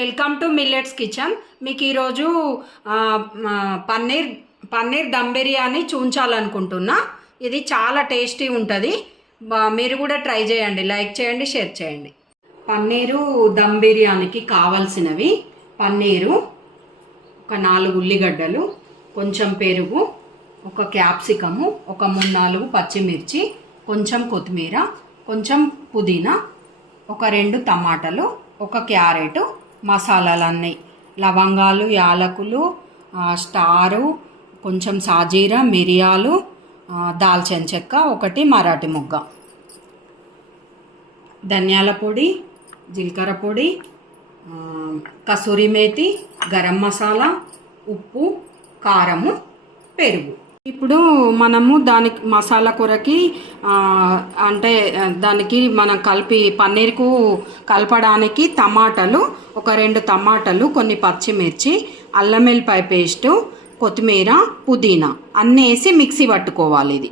Welcome to millets kitchen. మీకు ఈరోజు పన్నీర్ పన్నీర్ దమ్ బిర్యానీ చూపించాలనుకుంటున్నా. ఇది చాలా టేస్టీ ఉంటుంది. మీరు కూడా ట్రై చేయండి, లైక్ చేయండి, షేర్ చేయండి. పన్నీరు దమ్ బిర్యానీకి కావాల్సినవి: పన్నీరు, ఒక 4 ఉల్లిగడ్డలు, కొంచెం పెరుగు, ఒక క్యాప్సికము, ఒక 3-4 పచ్చిమిర్చి, కొంచెం కొత్తిమీర, కొంచెం పుదీనా, ఒక 2 టమాటాలు, ఒక క్యారెట్, మసాలాలన్నీ లవంగాలు, యాలకులు, స్టారు, కొంచెం సాజీరా, మిరియాలు, దాల్చిన చెక్క, 1 మరాఠీ మొగ్గ, ధనియాల పొడి, జీలకర్ర పొడి, కసూరి మేతి, గరం మసాలా, ఉప్పు, కారము, పెరుగు. ఇప్పుడు మనము దానికి మసాలా కూరకి అంటే దానికి మనం పన్నీర్కు కలపడానికి టమాటాలు, ఒక 2 టమాటాలు, కొన్ని పచ్చిమిర్చి, అల్లం వెల్లిపాయ పేస్టు, కొత్తిమీర, పుదీనా అన్నీ వేసి మిక్సీ పట్టుకోవాలి. ఇది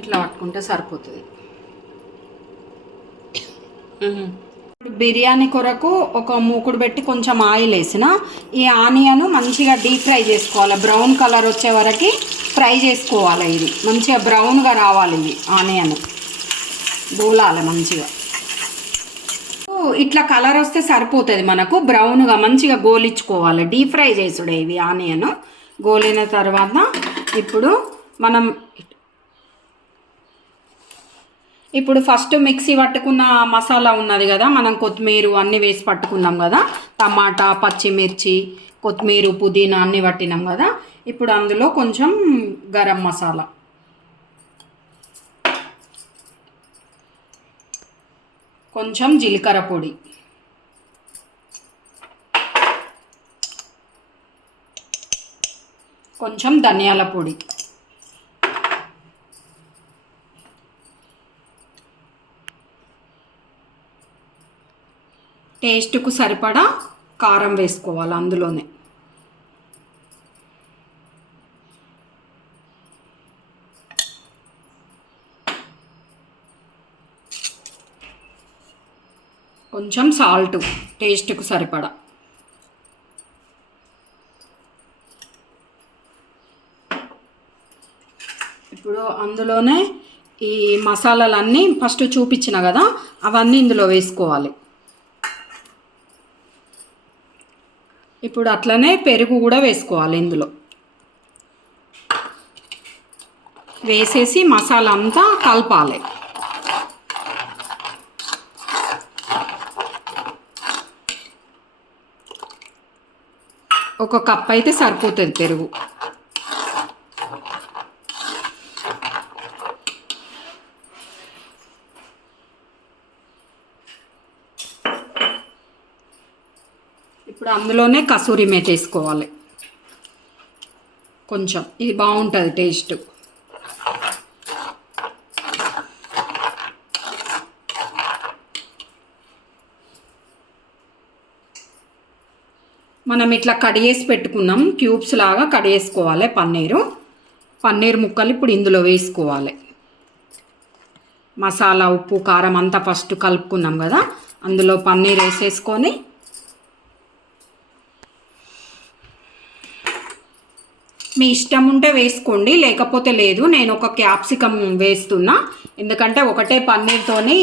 ఇట్లా పట్టుకుంటే సరిపోతుంది. బిర్యానీ కొరకు ఒక మూకుడు పెట్టి కొంచెం ఆయిల్ వేసిన ఈ ఆనియన్ మంచిగా డీప్ ఫ్రై చేసుకోవాలి. బ్రౌన్ కలర్ వచ్చే వరకు ఫ్రై చేసుకోవాలి. ఇది మంచిగా బ్రౌన్గా రావాలి. ఇది ఆనియన్ గోలాలి మంచిగా. ఇట్లా కలర్ వస్తే సరిపోతుంది. మనకు బ్రౌన్గా మంచిగా గోలించుకోవాలి. డీప్ ఫ్రై చేసుడే ఇవి ఆనియన్. గోలిన తర్వాత ఇప్పుడు ఫస్ట్ మిక్సీ పట్టుకున్న మసాలా ఉన్నది కదా, మనం కొత్తిమీర అన్నీ వేసి పట్టుకున్నాం కదా, టమాటా, పచ్చిమిర్చి, కొత్తిమీర, పుదీనా అన్నీ పట్టినాం కదా. ఇప్పుడు అందులో కొంచెం గరం మసాలా, కొంచెం జీలకర్ర పొడి, కొంచెం ధనియాల పొడి, టేస్ట్కు సరిపడా కారం వేసుకోవాలి అందులోనే. కొంచెం సాల్ట్ టేస్ట్కు సరిపడా. ఇప్పుడు అందులోనే ఈ మసాలాలన్నీ ఫస్ట్ చూపించిన కదా, అవన్నీ ఇందులో వేసుకోవాలి. ఇప్పుడు అట్లనే పెరుగు కూడా వేసుకోవాలి. ఇందులో వేసేసి మసాలా అంతా కలపాలి. ఒక కప్ అయితే సరిపోతుంది పెరుగు. ఇప్పుడు అందులోనే కసూరి మేతి వేసుకోవాలి కొంచెం. ఇది బాగుంటుంది టేస్ట్. మనం ఇట్లా కడిగేసి పెట్టుకున్నాం, క్యూబ్స్ లాగా కడిగేసుకోవాలి పన్నీర్ ముక్కలు ఇప్పుడు ఇందులో వేసుకోవాలి. మసాలా, ఉప్పు, కారం అంతా ఫస్ట్ కలుపుకున్నాం కదా, అందులో పన్నీర్ వేసేసుకొని మీ ఇష్టం ఉంటే వేసుకోండి, లేకపోతే లేదు. నేను ఒక క్యాప్సికమ్ వేస్తున్నా, ఎందుకంటే ఒకటే పన్నీర్తోని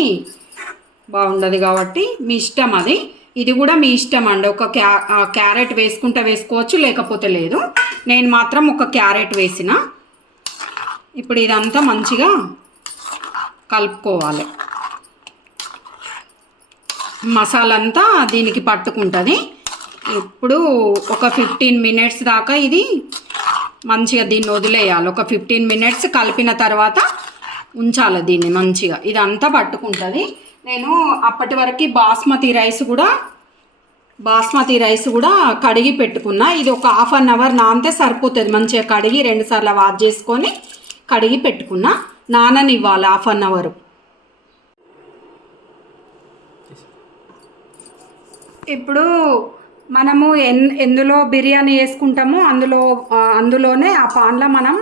బాగుండదు కాబట్టి. మీ ఇష్టం అది. ఇది కూడా మీ ఇష్టం అండి. ఒక క్యారెట్ వేసుకుంటే వేసుకోవచ్చు, లేకపోతే లేదు. నేను మాత్రం ఒక క్యారెట్ వేసిన. ఇప్పుడు ఇదంతా మంచిగా కలుపుకోవాలి. మసాలా అంతా దీనికి పట్టుకుంటుంది. ఇప్పుడు ఒక 15 మినిట్స్ దాకా ఇది మంచిగా దీన్ని వదిలేయాలి. ఒక 15 మినిట్స్ కలిపిన తర్వాత ఉంచాలి దీన్ని మంచిగా. ఇదంతా పట్టుకుంటుంది. నేను అప్పటి వరకు బాస్మతి రైస్ కూడా కడిగి పెట్టుకున్నా. ఇది ఒక ½ అన్ అవర్ నానితే సరిపోతుంది. మంచిగా కడిగి 2 సార్లు వాష్ చేసుకొని కడిగి పెట్టుకున్నా. నాననివ్వాలి ½ అన్ అవర్. ఇప్పుడు మనము ఎందులో బిర్యానీ వేసుకుంటామో అందులోనే ఆ పాన్లో మనం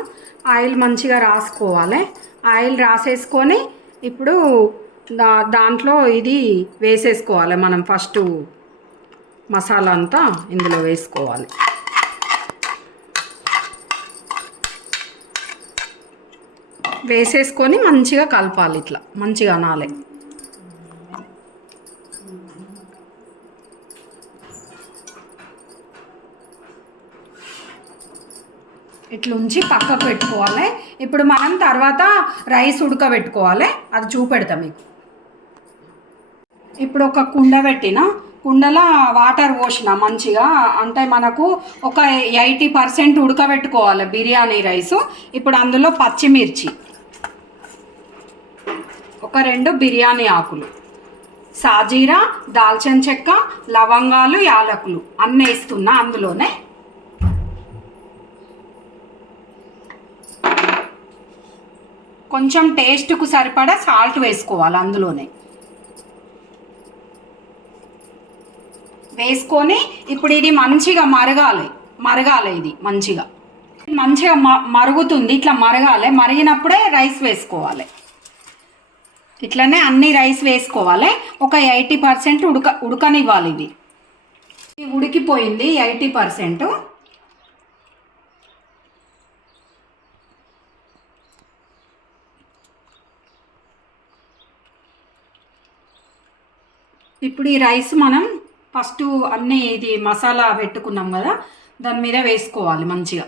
ఆయిల్ మంచిగా రాసుకోవాలి. ఆయిల్ రాసేసుకొని ఇప్పుడు దాంట్లో ఇది వేసేసుకోవాలి. మనం ఫస్ట్ మసాలా అంతా ఇందులో వేసుకోవాలి. వేసేసుకొని మంచిగా కలపాలి. ఇట్లా మంచిగా అనాలి. ఇట్లా ఉంచి పక్కకు పెట్టుకోవాలి. ఇప్పుడు మనం తర్వాత రైస్ ఉడకబెట్టుకోవాలి. అది చూపెడతాం మీకు. ఇప్పుడు ఒక కుండ పెట్టిన కుండలో వాటర్ పోసిన మంచిగా, అంటే మనకు ఒక 80% ఉడకబెట్టుకోవాలి బిర్యానీ రైసు. ఇప్పుడు అందులో పచ్చిమిర్చి, ఒక 2 బిర్యానీ ఆకులు, సాజీరా, దాల్చిన చెక్క, లవంగాలు, యాలకులు అన్నీ వేస్తున్నా. అందులోనే కొంచెం టేస్ట్కు సరిపడా సాల్ట్ వేసుకోవాలి. అందులోనే వేసుకొని ఇప్పుడు ఇది మంచిగా మరగాలి. ఇది మంచిగా మరుగుతుంది. ఇట్లా మరగాలి. మరిగినప్పుడే రైస్ వేసుకోవాలి. ఇట్లనే అన్ని రైస్ వేసుకోవాలి. ఒక 80% ఉడకనివ్వాలి. ఇది ఉడికిపోయింది 80%. ఇప్పుడు ఈ రైస్ మనం ఫస్ట్ అన్నీ ఇది మసాలా పెట్టుకున్నాం కదా, దాని మీద వేసుకోవాలి మంచిగా.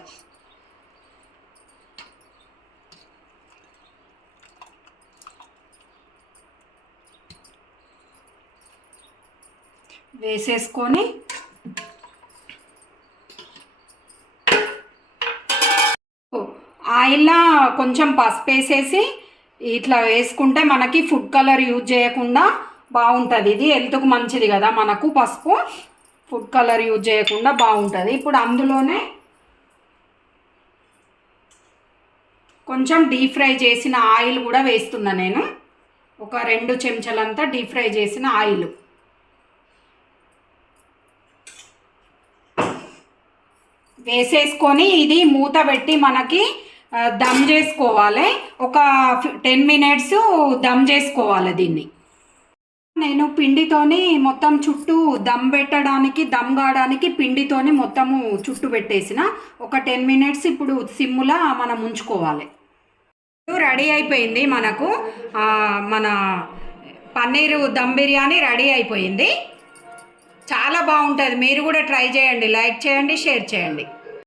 వేసేసుకొని ఆయిల్లో కొంచెం పసుపు వేసేసి ఇట్లా వేసుకుంటే మనకి ఫుడ్ కలర్ యూజ్ చేయకుండా బాగుంటుంది. ఇది హెల్త్కు మంచిది కదా మనకు. పసుపు ఫుడ్ కలర్ యూజ్ చేయకుండా బాగుంటుంది. ఇప్పుడు అందులోనే కొంచెం డీప్ ఫ్రై చేసిన ఆయిల్ కూడా వేస్తున్నా నేను. ఒక 2 చెంచాలంతా డీప్ ఫ్రై చేసిన ఆయిల్ వేసేసుకొని ఇది మూత పెట్టి మనకి దమ్ చేసుకోవాలి. ఒక 10 మినిట్స్ దమ్ చేసుకోవాలి దీన్ని. నేను పిండితోని మొత్తం చుట్టూ దమ్ పెట్టడానికి, దమ్ కావడానికి పిండితోని మొత్తము చుట్టూ పెట్టేసిన. ఒక 10 మినిట్స్ ఇప్పుడు సిమ్ములా మనం ఉంచుకోవాలి. రెడీ అయిపోయింది మనకు. మన పన్నీరు దమ్ బిర్యానీ రెడీ అయిపోయింది. చాలా బాగుంటుంది. మీరు కూడా ట్రై చేయండి. లైక్ చేయండి, షేర్ చేయండి.